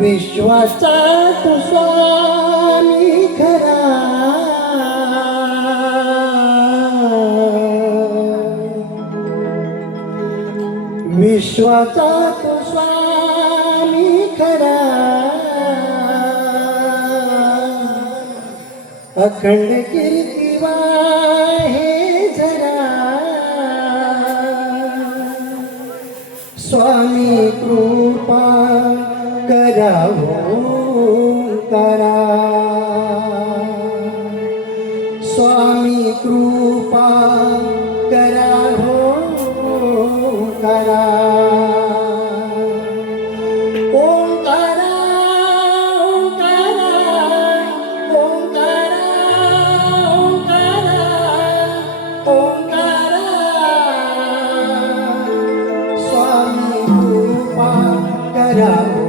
विश्वाचा तू स्वामी खरा, विश्वाचा तू स्वामी खरा, अखंड कीर्ती वाहे जरा, स्वामी कृपा करावो करा, स्वामी कृपा करावो करा, ओंकारा ओंकारा ओंकारा ओंकारा ओंकारा, स्वामी कृपा करावो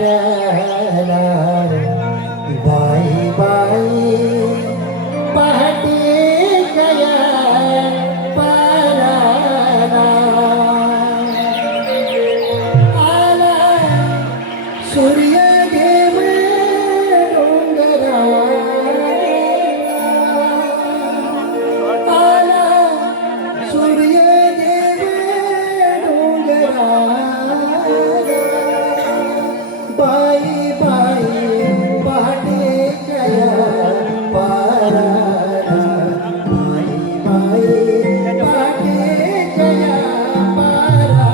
पाराला बाई बाई पहाटे गया पाराला आला सूर्यदेव डोंगरा आला सूर्यदेव डोंगरा बाई बाई पहाटे गया पाराला बाई बाई पहाटे गया पाराला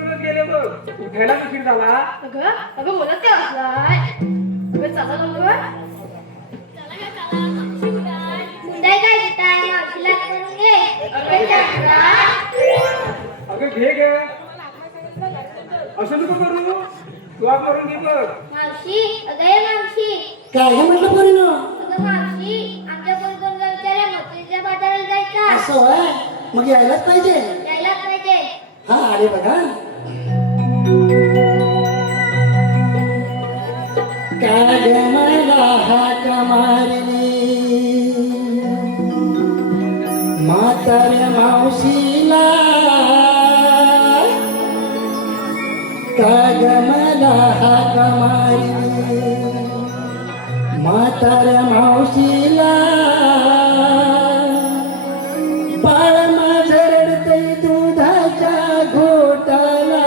उठायला उशीर झाला. अगं अगं बोलत काय वाचलाय अगं चला लवकर मुंडाई काय घेताय मावशीला करून घे अगं घे घे असं नको करू तू आप करून घे बघ. मावशी अगं ये मावशी काय हे म्हटलं पोरीनो अगं मावशी आमच्या कोण विचारे मच्छीच्या बाजाराला जायचं असं होय मग यायलाच पाहिजे. यायलाच पाहिजे. हा आले बघा. काग मला हाक मारली म्हाताऱ्या मावशीला काग मला हाक मारली म्हाताऱ्या मावशीला बाळ माझं रडतंय दुधाच्या घोटाला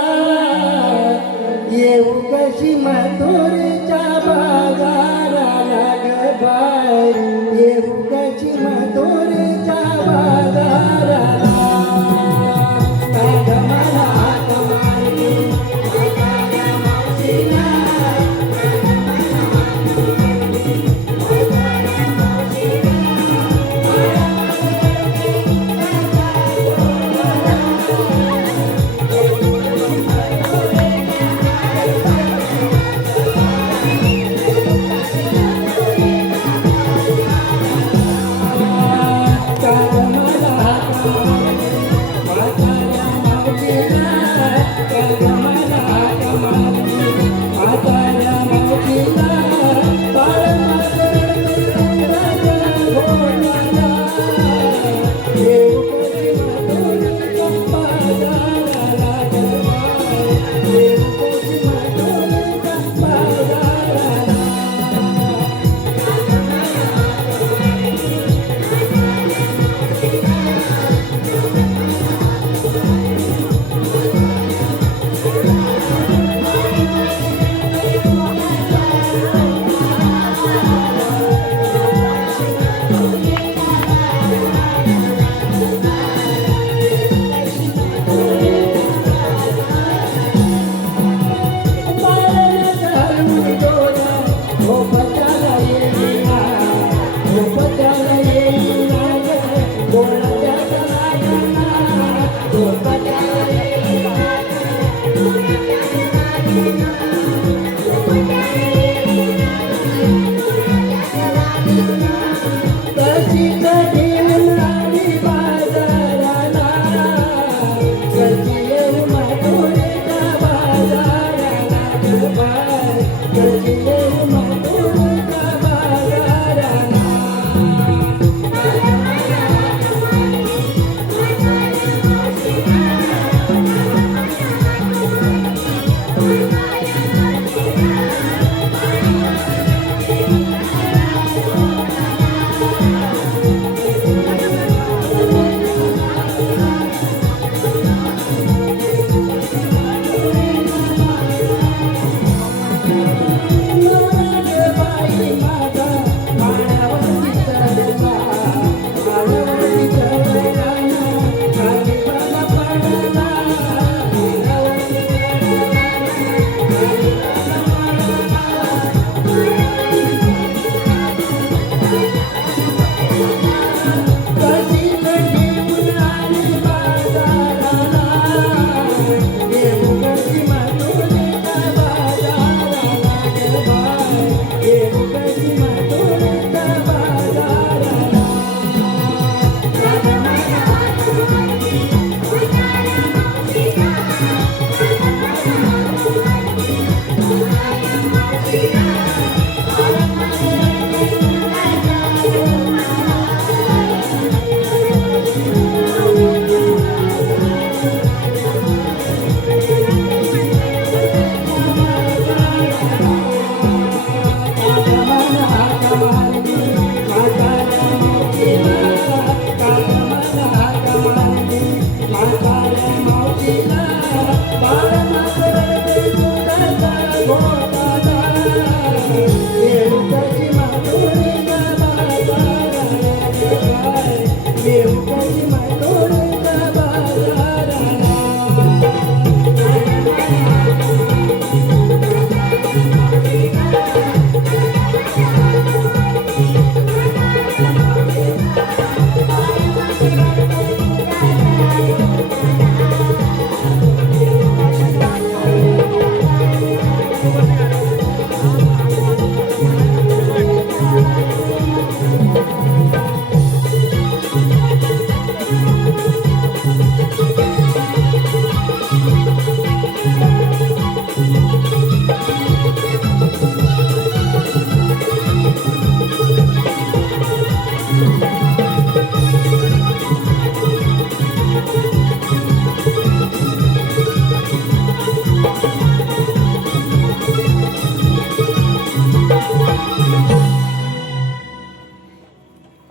येऊ कशी मथुरेच्या बाजाराला ग बाय येऊ कशी मथुरेच्या बाजाराला काग मला हाक मारली म्हाताऱ्या मावशीला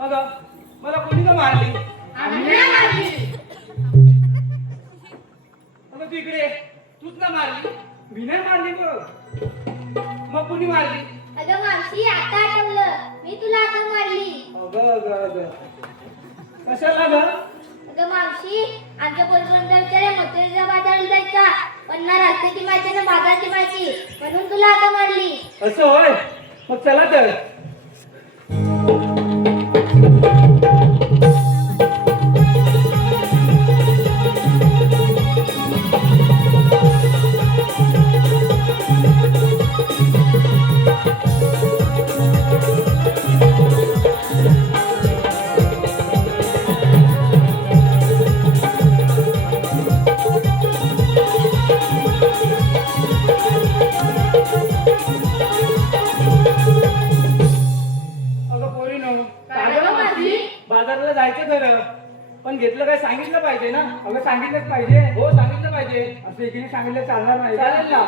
अगं मला कोणी का मारली? अगं तू इकडे तूच ना मारली? मी नाही मारली बघ. मग कोणी मारली? अगं मावशी आता आठवलं मी तुला आता मारली. अगं कशाला ग? अगं मावशी आमच्या पोरबंदर विचारे मथुरेच्या बाजाराला जायचा पण ना रस्त्याची माहिती ना बाजाराची माहिती म्हणून तुला आता मारली. असं होय? मग चला तर. बाजाराला जायचं खरं पण घेतलं काय सांगितलं पाहिजे ना. अगं सांगितलंच पाहिजे. हो सांगितलं पाहिजे. असं एकीने सांगितलं चालणार नाही. चालेल ना.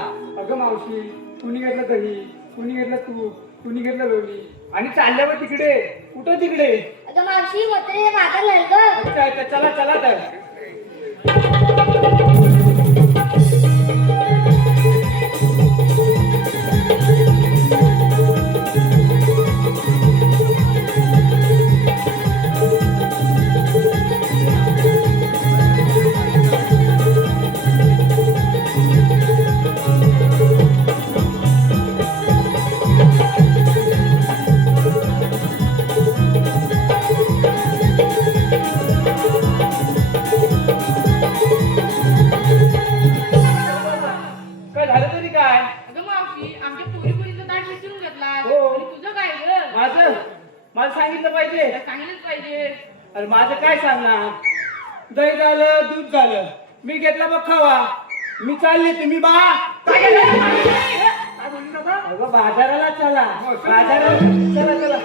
अगं मावशी कुणी घेतलं दही, कुणी घेतलं तूप, कुणी घेतलं लोणी आणि चालल्यावर तिकडे कुठं तिकडे. अगं मावशी मथुरेच्या बाजारला ग. अच्छा चला चला तर. काय झालं तरी काय? अगं मावशी आमच्या पोरीपोरीचं ताट विसरून घेतला. हो. आणि तुझं काय ग? मला सांगितलं पाहिजे. सांगितलंच पाहिजे. अरे माझं काय सांगणार? दही झालं, दूध झालं, मी घेतला बघ खावा. मी चालले तुम्ही बा. काय बोलू नका. अगं बाजाराला चला. बाजाराला चला चला.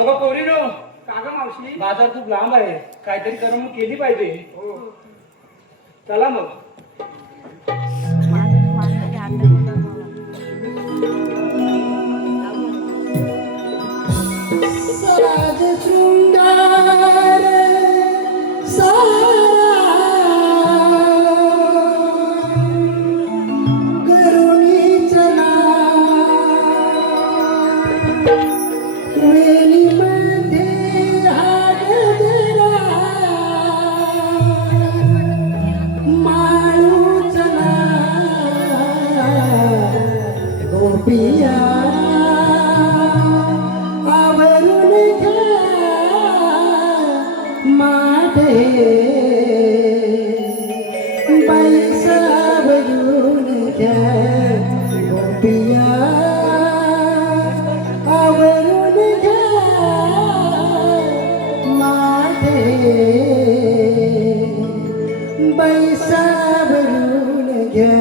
अगं पोरीनो कागं मावशी बाजार खूप लांब आहे. काहीतरी करमणूक केली पाहिजे. चला मग. साज शृंगार सारा करुणी चला वेलीमध्ये हात धरा माळू चला गोपिया आवरून घ्या माठे बैसावरून घ्या गोपिया आवरून घ्या माठे बैसावरून घ्या.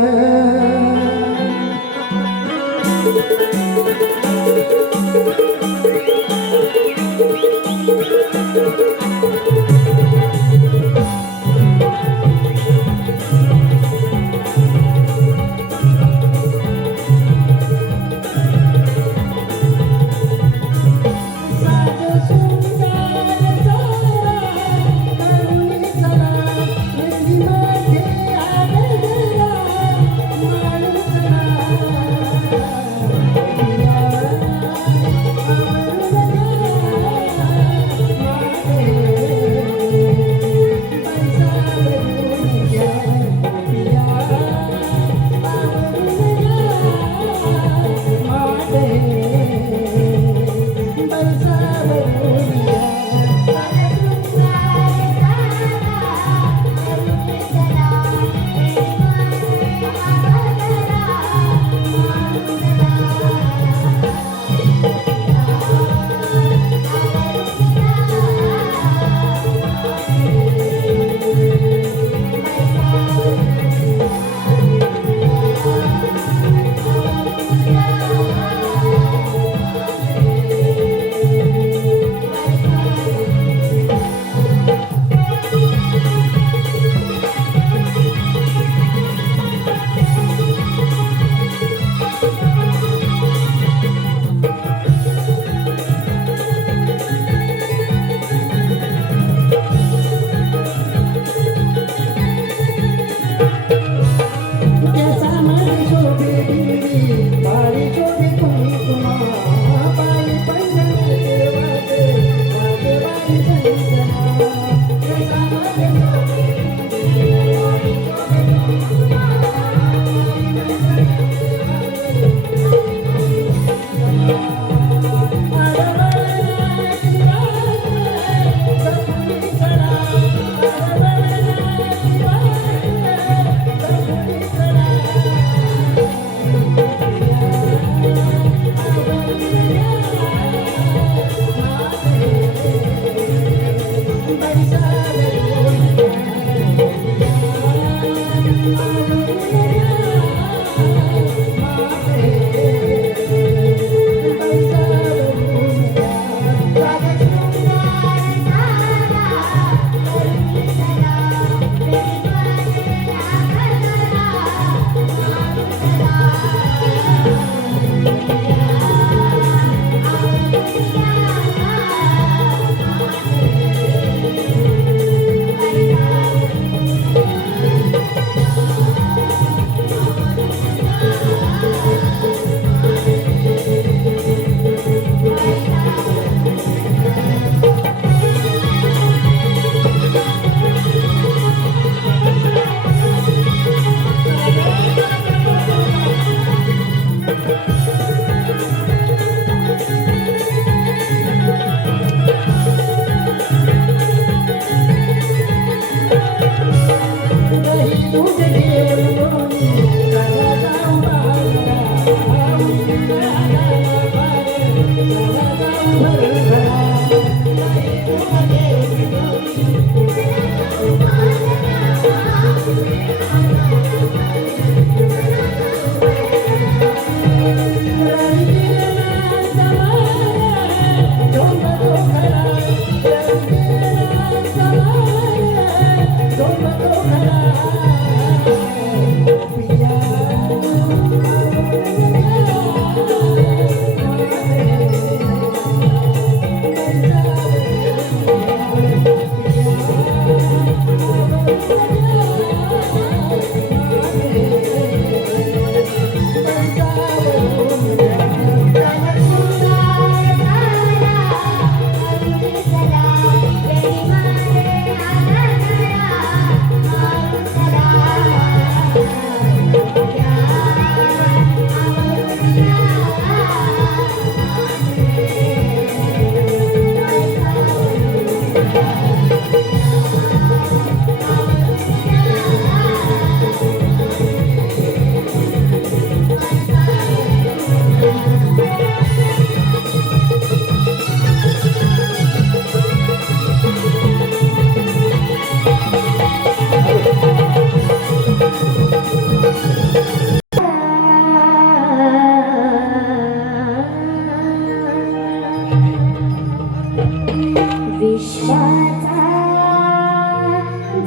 विश्वाचा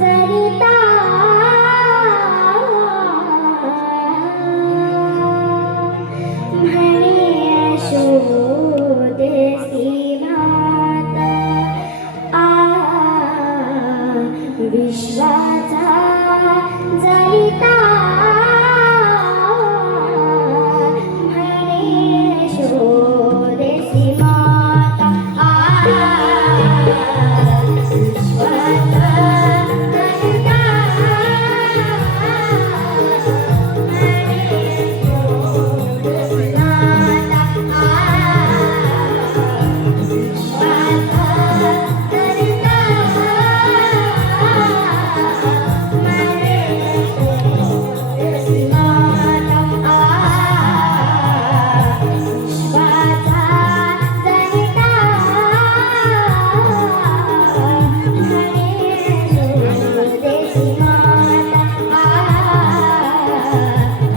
जनिता म्हणे यशोदेसी माता विश्वाचा जनिता म्हणे यशोदेसी माता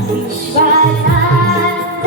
विश्वाचा जनिता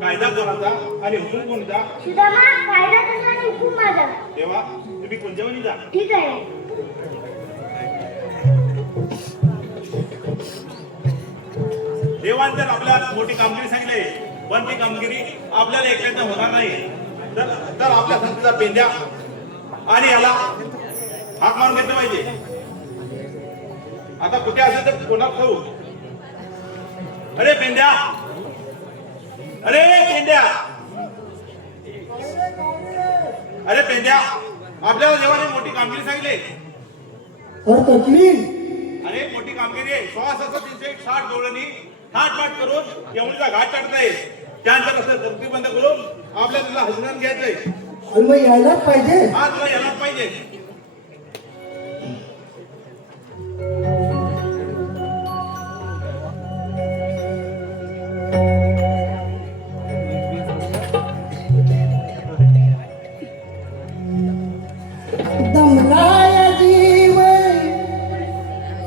कायदा कोणाचा आणि हुकूम कोणता? सुदामा, कायदा तुझा आणि हुकूम माझा. देवा तुम्ही कोणत्या वणी जा. ठीक आहे. देवान जर आपल्याला मोठी कामगिरी सांगितली पण ती कामगिरी आपल्याला एकट्याने होणार नाही तर आपल्या संस्थेचा पेंड्या आणि याला हाक मारून घेतलं पाहिजे. आता कुठे असेल तर कोणाला खाऊ. अरे पेंड्या, अरे पेंड्या, अरे पेंड्या, आपल्याला देवाने मोठी कामगिरी सांगितली. अरे मोठी कामगिरी आहे. 360 डोळ्यांनी थाटमाट करून यमुनेचा घाट चढताय. त्यानंतर असं धरती बंद करून आपल्याला तिला हसण्यात घ्यायचंय. यायलाच पाहिजे. हा तुला यायलाच पाहिजे. दमलाय जीव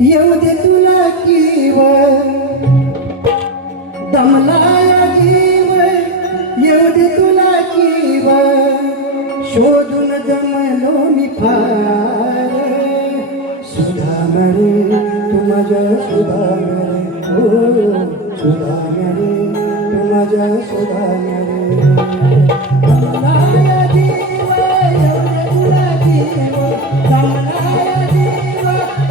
येऊ दे तुला किव दमलाया जीव येऊ दे तुला किव शोधून दमलो मी फार सुधामरे तू माझ्या सुधामरे हो सुधामरे तू माझ्या सुधामरे दमलाया जीव येऊ दे तुला किव दमलाया जीव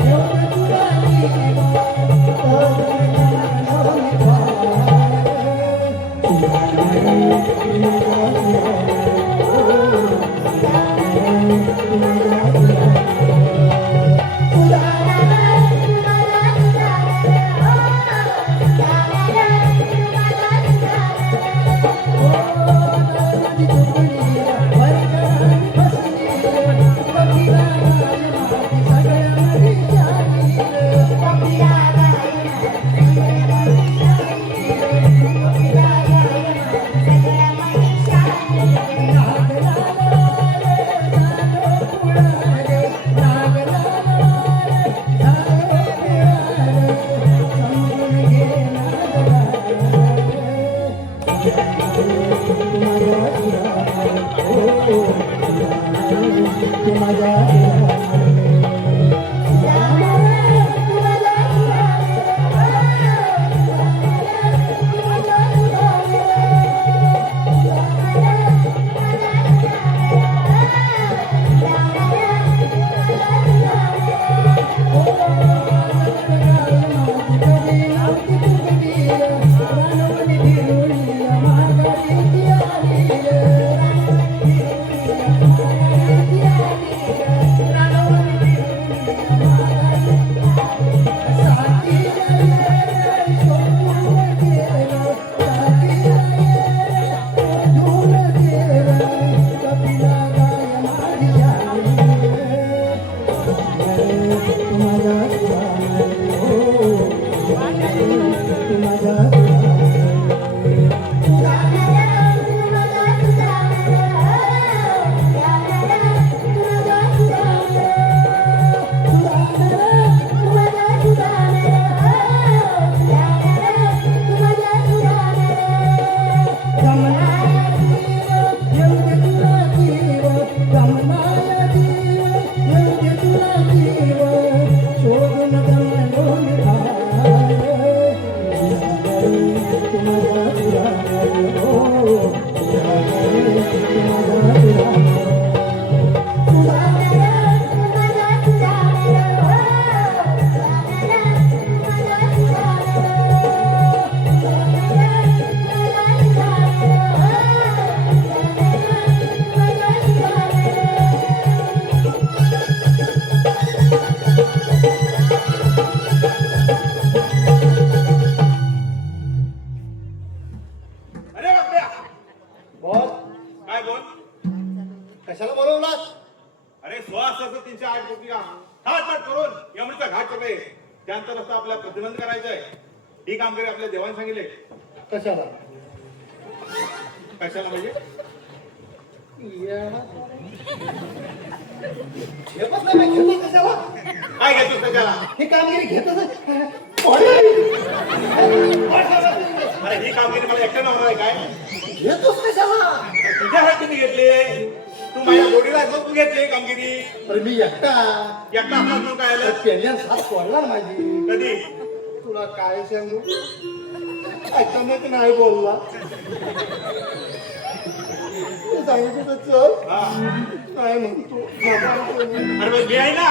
येऊ दे तुला किव शोधून दमलो मी फार सुधामरे तू माझ्या अरे बापड्या, बोल काय बोल? कशाला बोलवलास अरे 16,308 कोटी का थाट करून यमुनेचा घाट करणे त्यांचा रस्ता आपल्याला प्रतिबंध करायचा आहे. ही कामगिरी आपल्या देवाने सांगितले. कशाला कशाला म्हणजे? घेतच नाही घेतो कशाला काय घेतोस त्याला? ही कामगिरी घेतच अरे ही कामगिरी मला एकट्यानं होणार आहे काय? घेतोस कशाला तुझ्यासाठी मी घेतली. तू माझ्या जोडीला आहेस, मग तू घेतली ही कामगिरी. पण मी एकटा एकटा असला म्हणून काय आलं? पेल्यान साथ सोडला ना माझी कधी? तुला काय सांगू अचानक नाही बोलला तू सांगितलं तर चल हा. नाही म्हणतो अरे मग मी आहे ना.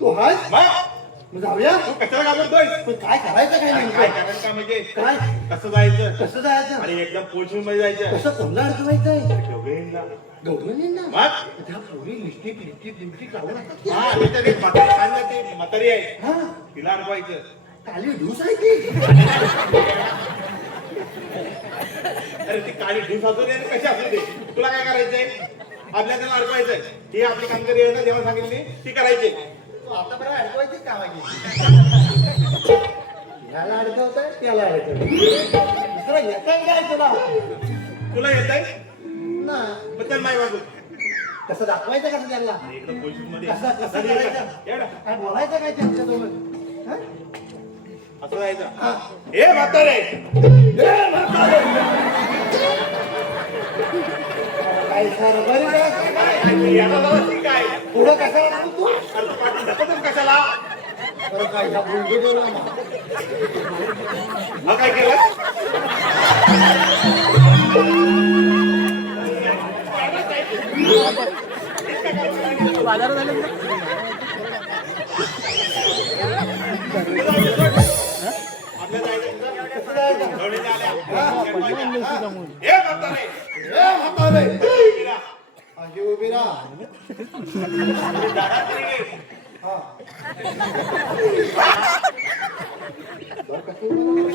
तू हायस मग मग जाऊया तू कशाला घाबरतोय? पण काय करायचं काय काय नेमकं करायचं काय म्हणजे? काय कसं जायचं? कसं जायचं आणि एकदम पोल्ट्री मध्ये जायचं. कसं कोणला अडचणायचंय ठेवलेला. गौरवणींना मग त्या पोरी लिपस्टिक लिपस्टिक लिपस्टिक लावून असतात की? हा मी तरी म्हातारी खाल्लं ते म्हातारी आहे हा तिला अडवायचं. काली ढूस आहे ती अरे ती काळी ढूस असू दे आणि कशी असू दे, तुला काय करायचंय? आपल्या त्याला अडवायचंय. ही आपली कामगिरी आहे ना, जेव्हा सांगितली ती करायची. तू आता बरं अडकवायची का मागे ह्याला अडकवताय त्याला अडकवताय दुसरा येताय काय तुला तुला येत आहे ना बद्दल माही बाबू कसं दाखवायचं कसं त्यांना एकदम पोझिशन मध्ये कसं कसं करायचं येडा. काय बोलायचं काय त्यांच्यासोबत हं? असं जायचं हा. हे म्हातारे काय सर बरी काय याला जाऊ ठीक आहे पुढं कशाला लागू तू अरे तू पाठी ढकलतोस कशाला बरं काय ह्या बोलतो बोला मग. हा काय केलं आपल्या जायचं गवळीने आल्या हे म्हातारे ए म्हातारे विरा. अशी उभी राहा तुम्ही दारात तरी गे. हा. बरं कसं उभं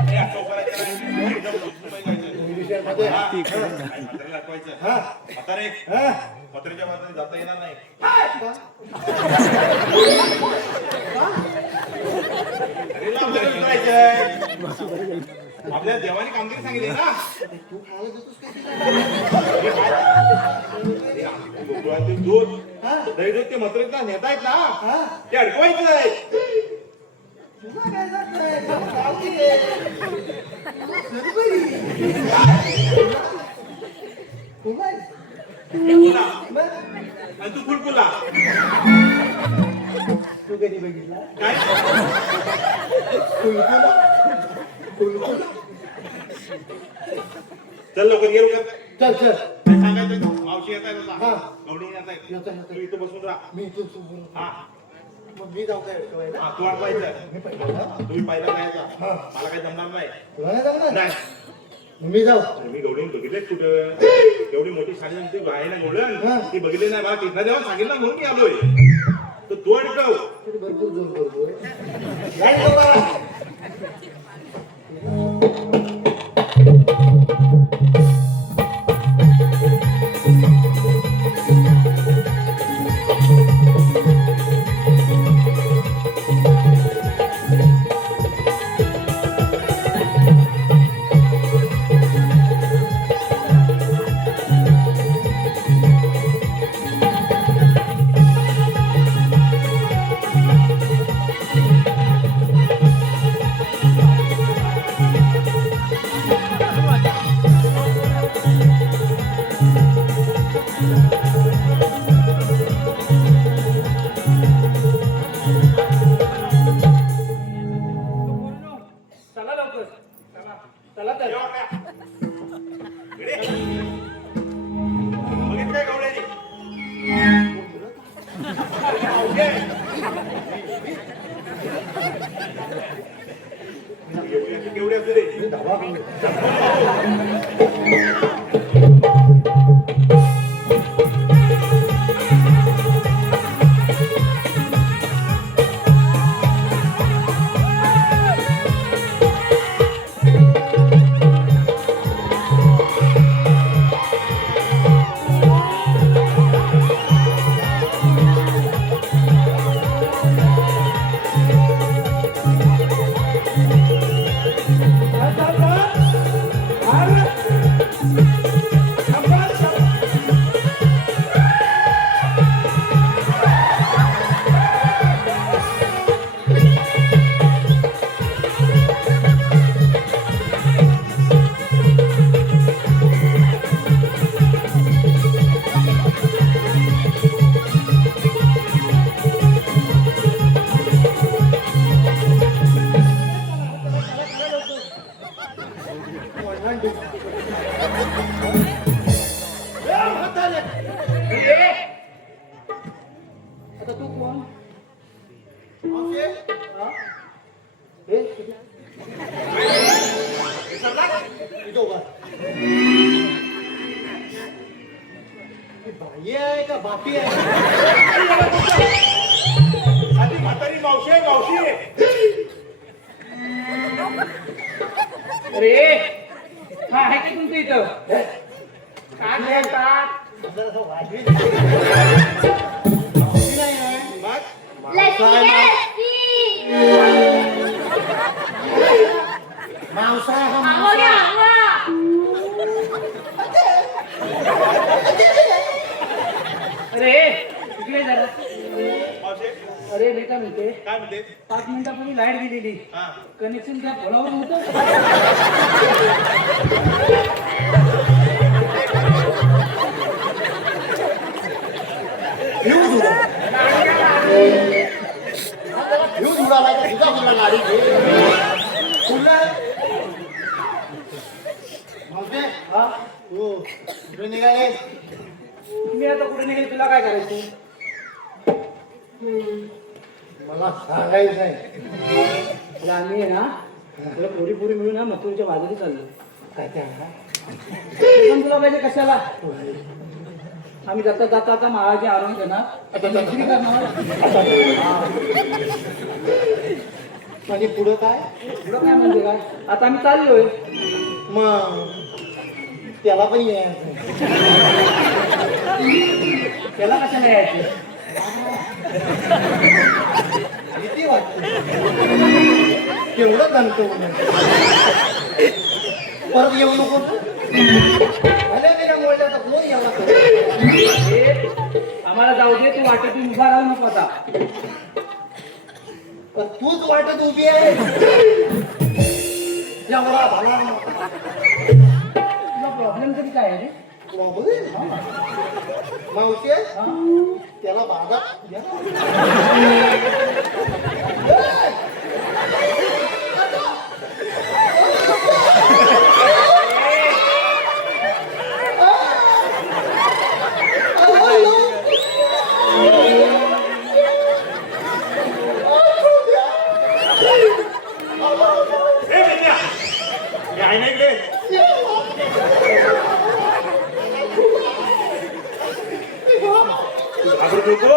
हे असं करायचं नाही. एकदम लपून जायचं. इंग्लिशमध्ये हा. म्हाताऱ्याला दाखवायचं. हा म्हातारे हा म्हातारीच्या बाजूने जाता येणार नाही अरे आपल्याला करायचंय. आपल्या देवाने कामगिरी सांगितली ना तू खायला देतोस काय तिला? गुळातील दूध हा? दही दूध ते म्हातारीला नेतायत ना हा? ते अडकवायचंय तुला काय जातंय? गावठी आहे. सरबरी. तुला आहे? फुलकुला मग आणि तू फुलकुला तू कधी बघितला काय फुलकुला फुलकुला चल लवकर ये लवकर चल चल काय सांगायचं का? मावशी येत आहे तुला हा. गवडी येत आहे येतो, येतो. तू इथं बसून राहा मी इथून सुरू हा मग मी जाऊ काय ठेवायला हा, तू अडवायचं मी पहिला तुम्ही पहिला जायचा हा. मला काही जमणार नाही तुला नाही जमणार नाही मग मी जाऊ अरे मी गवडीने बघितले कुठं एवढी मोठी साडी आणि ती आहे ना हा. गवडण ती बघितली नाही मला कृष्णा देवा सांगितलं म्हणून मी आलोय तर तू अडकव तरी भरपूर जोर करतोय नाही बाबा. चला लवकर चला चला तर बघित काय गवड्याने केवढे असते रे मी धावा करू. आता तू कोण मावशी? हा? हे, इथं उभा. ही बाई आहे का बापी आहे आधी म्हातारी मावशी आहे मावशी अरे हा आहे की तुमचं इथं काय म्हणतात जरासं वाजवी बापी नाही आहे. मग लक्ष्मी आहे, लक्ष्मी. मावसा हा आवा मावसा घ्या, आवा. इकडे जरा. मावशे अरे मी काय म्हणते, काय म्हणते 5 मिनिटापूर्वी लाईट गेलेली, हा कनेक्शन त्या पोलावर होतं. फ्यूज उडाला का तुझा तुला गाडी घे तुला मावशे हा हो कुठे निघाले मी आता कुठे निघेल, तुला काय करायचं? मला सांगायचं आहे तुला आम्ही आहे ना, तुला पोरी पोरी मिळून ना मथुरच्या बाजारी चाललो. काय ते पण तुला पाहिजे कशाला? आम्ही जाता जाता आता महाराजी आराम करणार, आता दर्शनी करणार. म्हणजे पुढं काय पुढं काय म्हणजे काय, आता आम्ही चाललोय. मग त्याला पण यायचं त्याला कशाला यायचं? किती वाटत केवढं दणकं म्हणून परत येऊ नको भले मेरा मोळ्याचा फोन यावा हे, आम्हाला जाऊ दे, तू वाटेतून उभा राहू नको आता. पण तूच वाटत उभी आहे एवढा भला तुला प्रॉब्लेम तरी काय आहे रे? मावशे त्याला बाधा द्या. हे पेंड्या हे आहे ना इकडे घाबरू नको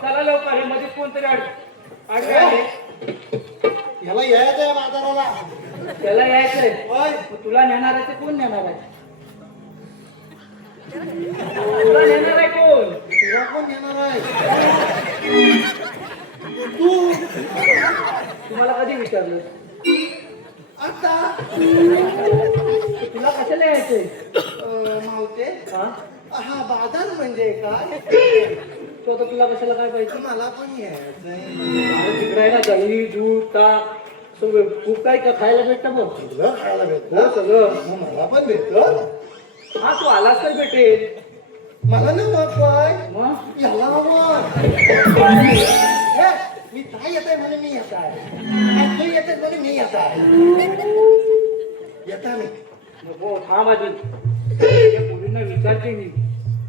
चला लवकर, हे मध्ये कोणतरी आडवे आहे. याला यायचं आहे बाजाराला त्याला यायचंय, होय मग तुला नेणार आहे ते कोण नेणार आहे? तुला नेणार आहे कोण? तुला कोण येणार आहे तू तुम्हाला कधी विचारलं? आता तुला कशाला यायचंय? मावते हा हा बाजार म्हणजे काय तो आता तुला कशाला काय पाहिजे? मला पण यायचंय तिकडे आहे ना, दही दूध ताक सगळं खूप काही खायला भेटतं बघ. तुला खायला हो भेटतं सगळं. मग मला पण भेटत हा तू आलास तर भेटेल. मला ना मग काय मग याला हवं हे, मी काय येत आहे म्हणून मी येत आहे तू येत म्हणून मी येत आहे येता मी नको थांब आधी, त्या पोरींना विचारते मी.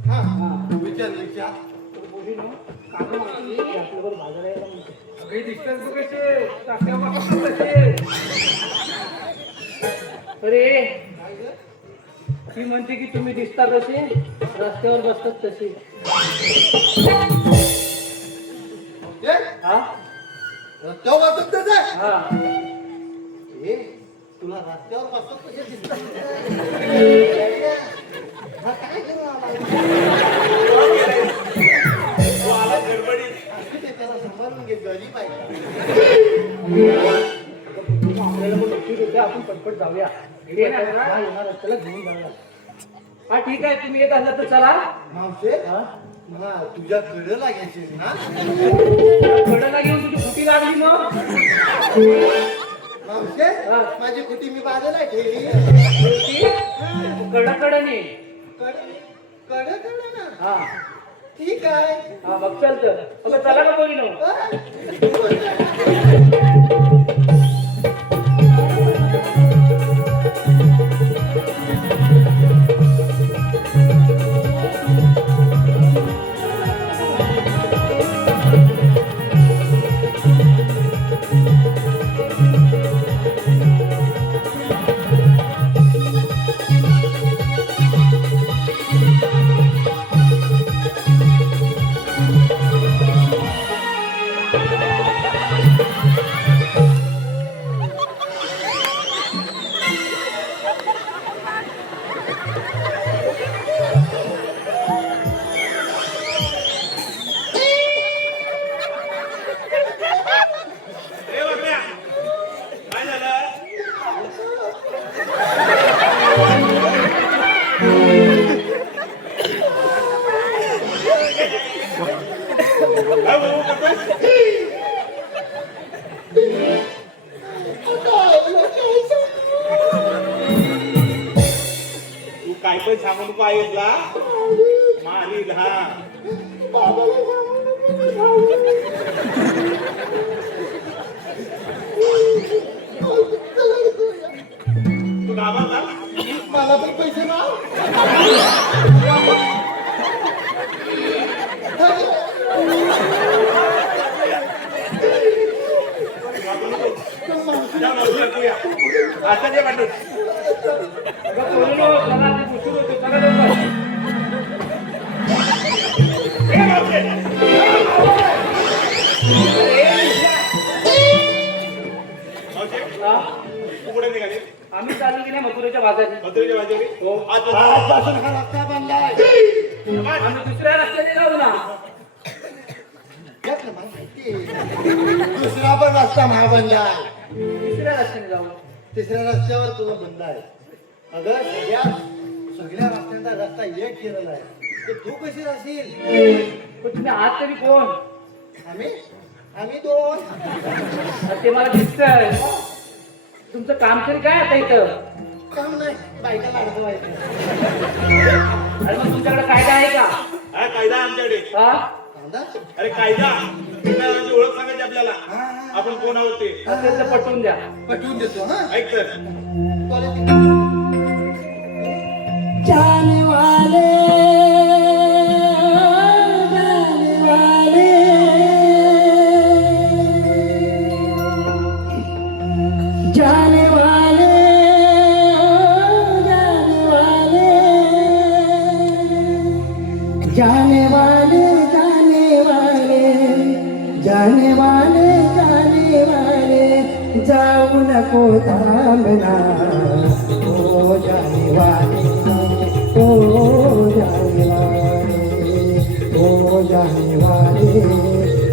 हा हा विचार विचार तर पोरी ना काका मागली, आपल्याबरोबर बाजारात यायला म्हणते. सगळे दिसतात बघ कसे, टाकल्यावर कसे. अरे काय ग? ती म्हणते की तुम्ही दिसता कसे, रस्त्यावर बसतात तसे. हे, हा रस्त्यावर वाचत त्याचं आहे? हा हे, तुला रस्त्यावर बसत कसे दिसतात हा काय करू आला? तो आला गडबडीत असू दे, त्याला सांभाळून घे गरीब आहे आपल्याला पण उशीर होते, आपण पटपट जाऊया. हे ना, हा येणार आहे, त्याला घेऊन जाऊया. हा ठीक आहे, तुम्ही येत असला तर चला. मावशे हा मला तुझ्या कडं लागायची ना कडेला घेऊन तुझी कुठे लागली मग? मावशे हा. माझी कुटी मी बाजूला ठेवली कडकडने. कड ना हा ठीक आहे हा मग चालतं. अगं चला का बोली नो. ए बापऱ्या काय झालं काय पण सांगू नको आईला मारील हा बाबाला सांगू नको मी भाऊ. चला रे तू या. तू घाबरला मला पण पैसे ना जा मावशी, तू या. आता जे वाटत अगं पोरीनो, चला ते उशीर होतो, चला लवकर. हा? तू कुठे निघाली आम्ही चालू की नाही मथुरेच्या बाजारी. मथुरेच्या बाजारी हो. आजपासून हा रस्ता बांधलाय. आम्ही दुसऱ्या रस्त्याने जाऊ ना. यातलं मला माहिती आहे. दुसरा पण रस्ता महाग बांधलाय. तिसऱ्या रस्त्याने जाऊ. तिसऱ्या रस्त्यावर तुला बंद आहे. अगं सगळ्या रस्त्यांचा रस्ता एक केलेला आहे. तर तू कशी राहशील? पण तुम्ही आहात तरी कोण? आम्ही दोन. ते मला दिसतंय. तुमचं काम तरी काय आता इथं? काम नाही बायकाला अडकवायचं. अरे मग तुमच्याकडे कायदा आहे का? हा कायदा आहे आमच्याकडे हा? कांदा? अरे कायदा आमची ओळख सांगायची आपल्याला हा, हा. आपण कोण आहोत ते असेल तर पटवून द्या. पटवून देतो हा. ऐक तर जाने वाले जाने वाले जाने वाले जाने वाले जाने वाले जाऊ नको थांबना ओ जाने वाले ओ जाने वाले ओ जाने वाले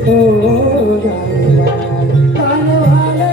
ओ जाने वाले जाने वाले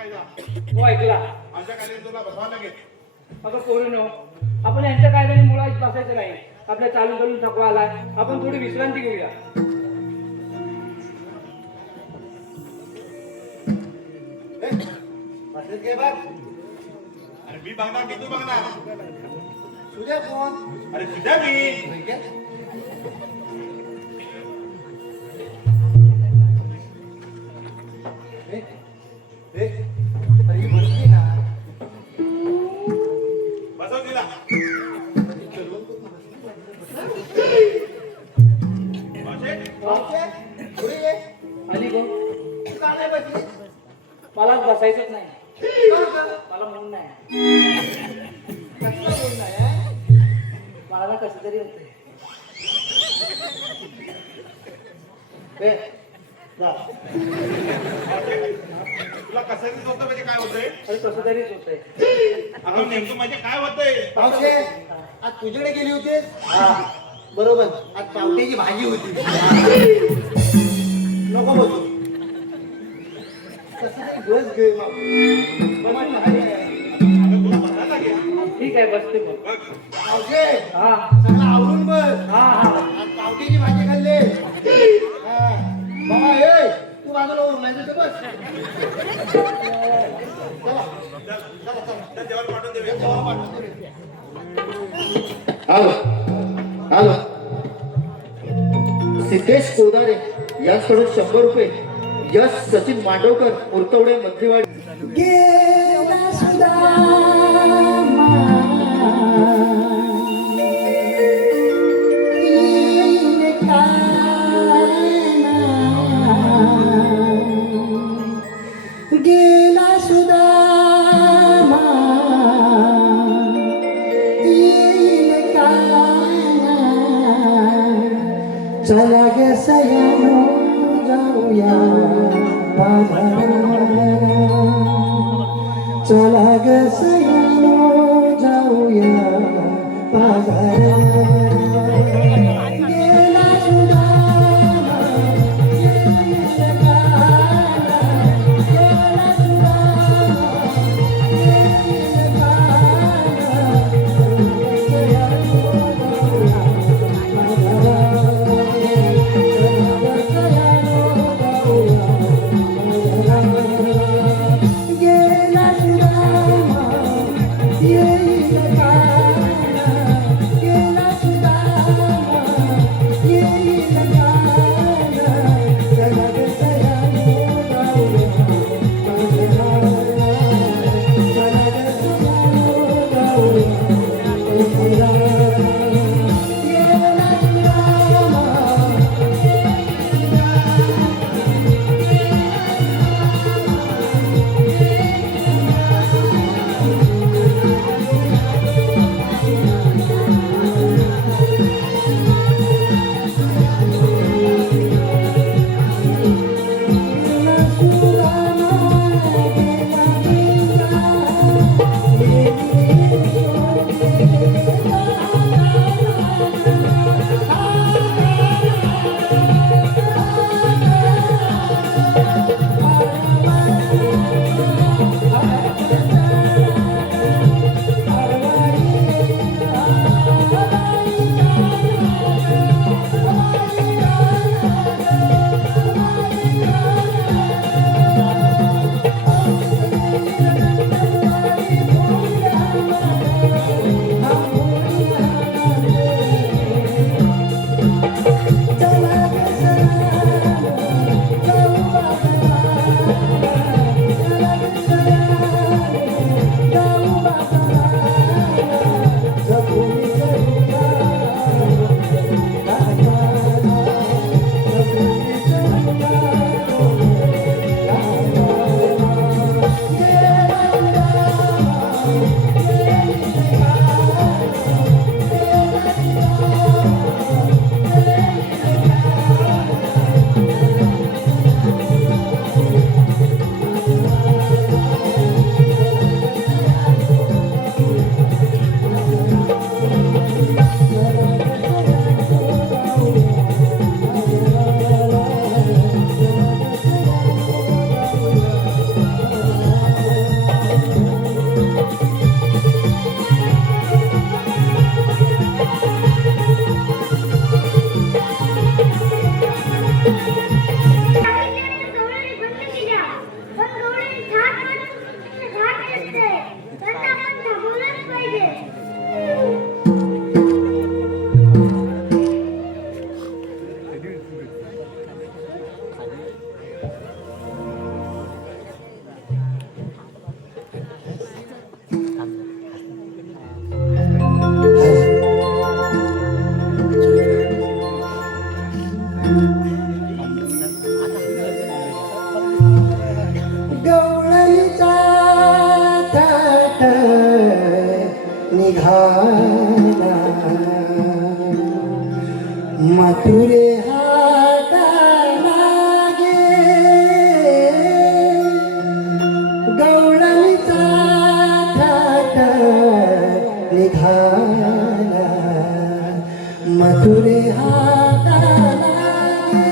कायदा हो ऐकला. आमच्या कायद्याने तुला बसवावं लागेल. अगं पोरीनो, आपण यांच्या कायद्याने मुळात बसायचं नाही. आपल्या चालून चालून थकवा आलाय, आपण थोडी विश्रांती घेऊया. असेल काय बाग अरे मी बघणार की तू बघणार? तुझ्या कोण अरे तुझ्या मी. ठीक आहे. ए, ए, अरे ही बसली ना. बसव तिला. मावशे, मावशे, पुढे ये. आली गो, तू का नाही बसली? मलाच बसायचंच नाही. का गं? मला म्हणून नाही, कसलं बोलणं आहे? मला कसं तरी होतंय. ए, जा. तुला कसं होतं म्हणजे काय होतंय? अरे कसं तरीच होतंय. अगं नेमकं म्हणजे काय होतंय? मावशे, आज तुझ्याकडे गेली होतीस? हा, बरोबर. आज पावट्याची भाजी होती. नको बसू. कसं तरी बस गे मावशी. अगं तुला बसायला लागेल. ठीक आहे, बसते मग. बघ. मावशे, हा सगळं आवरून बस. हा हा. आज पावट्याची भाजी खाल्ली. हा. बाबा ए, तू बाजूला होऊन नाही तर बस. चला. चला, चला. त्या देवाला पाठवून देऊया. जेव्हा पाठवून दे. हॅलो हॅलो सिद्धेश कोदारे याचकडून 100 रुपये. यश सचिन मांडवकर उरतवडे मध्यवाडी. गेला सुदामा येईल काना. गेला सुदामा येईल काना. चला ग सयानो जाऊया बाजारात. चला ग सयानो जाऊया बाजारात. गेला सुदामा येईल काना. गेला सुदामा येईल काना. सयानो जाऊया गौराईचा थाट निघाला मथुरे हात लागे गौराईचा थाट निघाला मथुरे हात लागे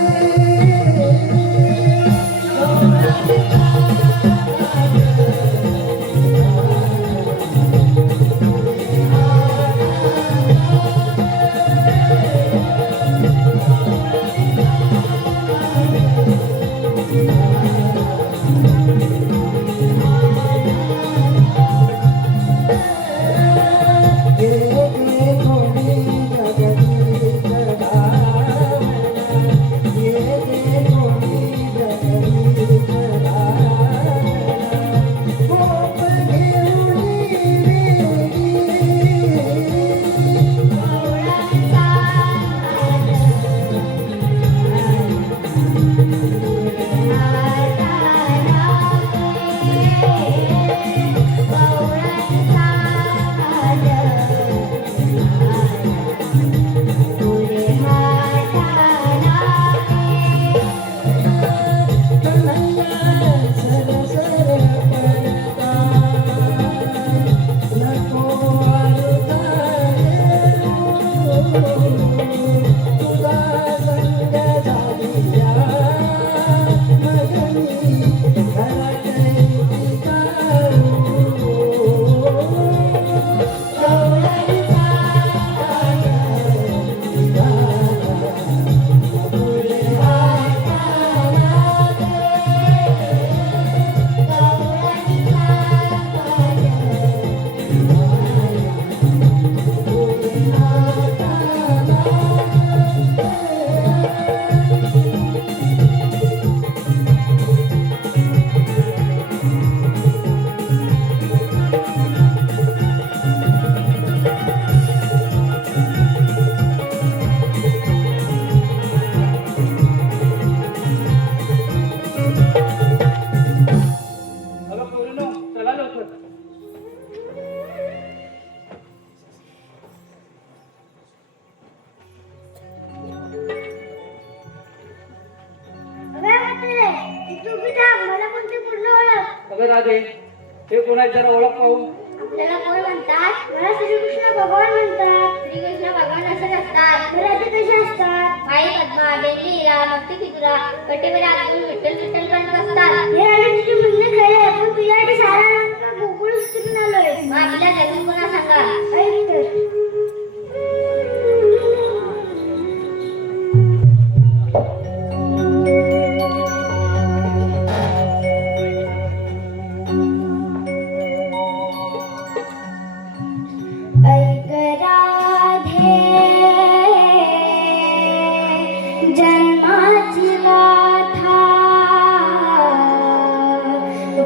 अगं पोरीनो चला लवकर. मला कोणती पूर्ण ओळख अगं राधे हे कोणाची जरा ओळख पाहू. आपल्याला कोण म्हणतात मला श्रीकृष्ण भगवान म्हणतात श्रीकृष्ण भगवान असे असतात घराचे कसे असतात आई पद्मा बेली हीरा भक्ती फितुरा कटेवर हात घेऊन विठ्ठल विठ्ठल करत असतात हे राजाची म्हणणे खरे आहे, पण तुझ्यासाठी सारा रंग गोकुळ उतरून आलोय मग आपल्या जगून कोणा सांगा ऐक तर ऐक राधे जन्माची गाथा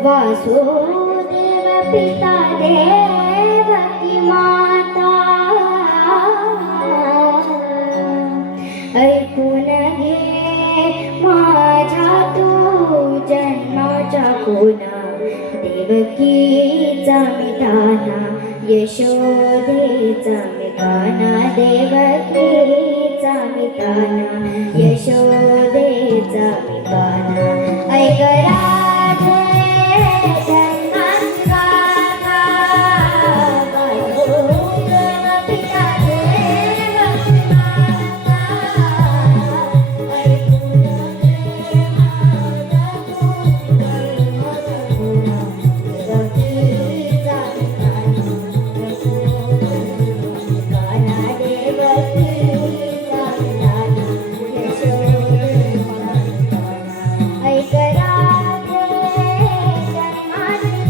वासुदेव पिता देवकी माता ऐकून घे माझ्या तू जन्माच्या कोणा देवकीचा मिठाना यशोदेचा मिठाना देवकीचा मिठाना यशोदेचा मिठाना ऐक राधे जन्माची गाथा वासुदेव पिता देवकी माता ऐकून घे माझा तू जन्माचा कोणा देवकीचा ऐक राधे जन्माची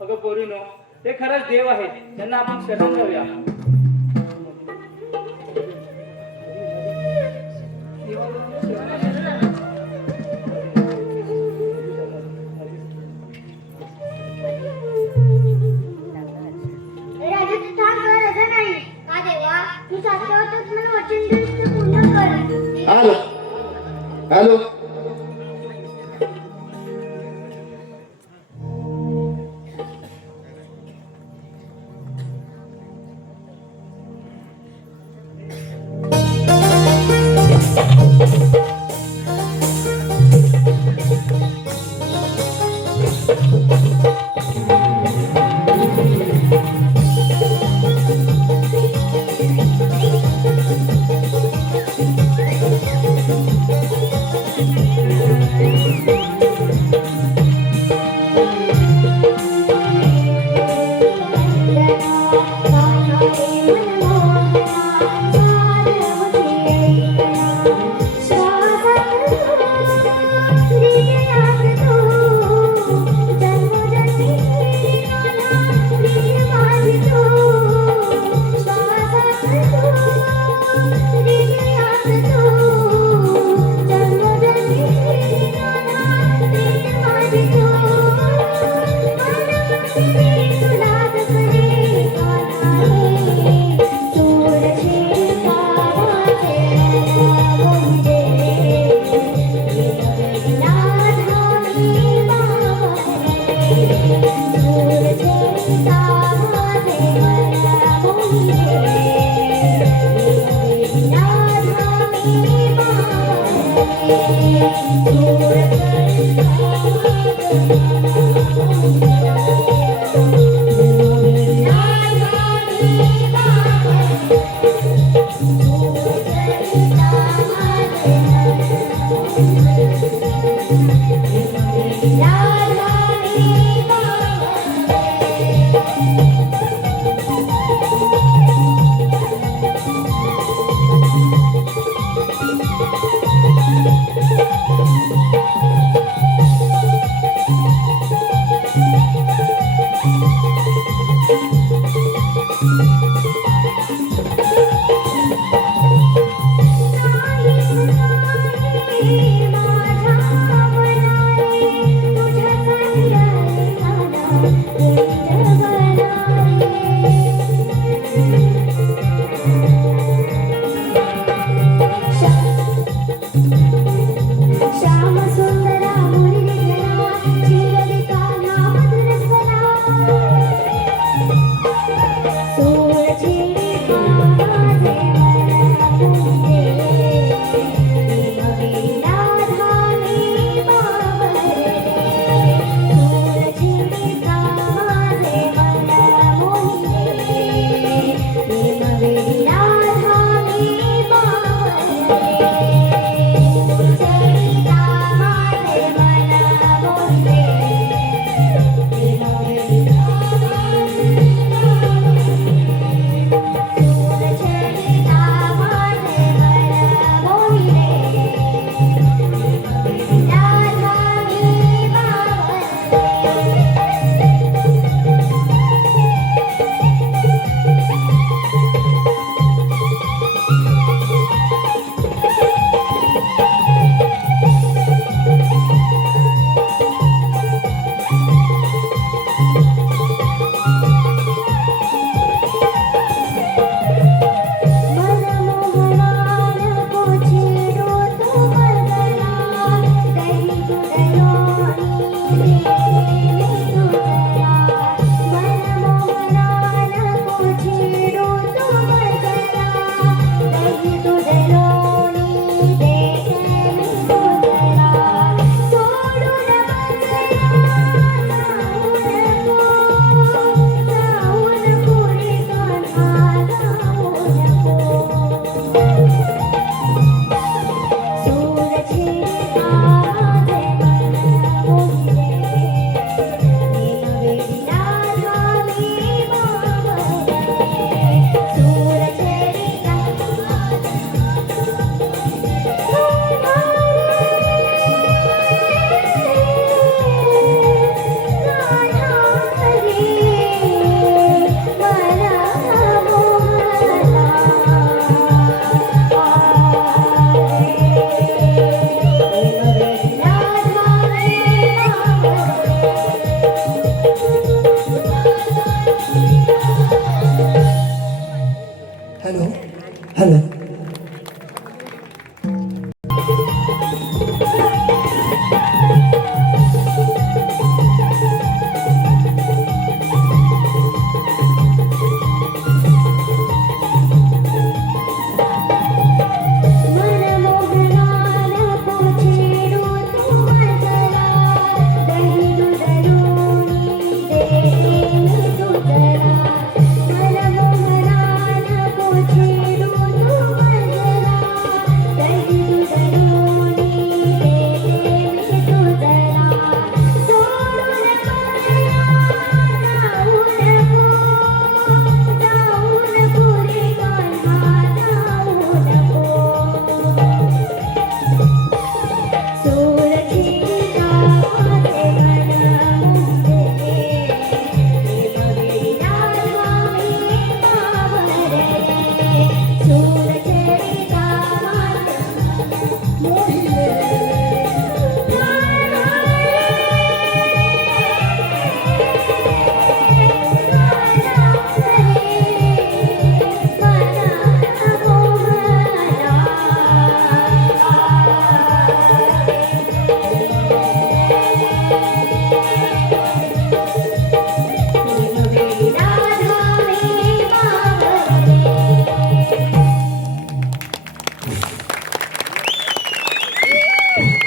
अगं पोरीनो, ते खरंच देव आहेत, त्यांना आपण शरण जाऊया. राजा तू थांब गं, रजा नाही. का देवा? तू सारखं होतंस मला वचन दिलंस ते पूर्ण कर. Hello hello Thank you.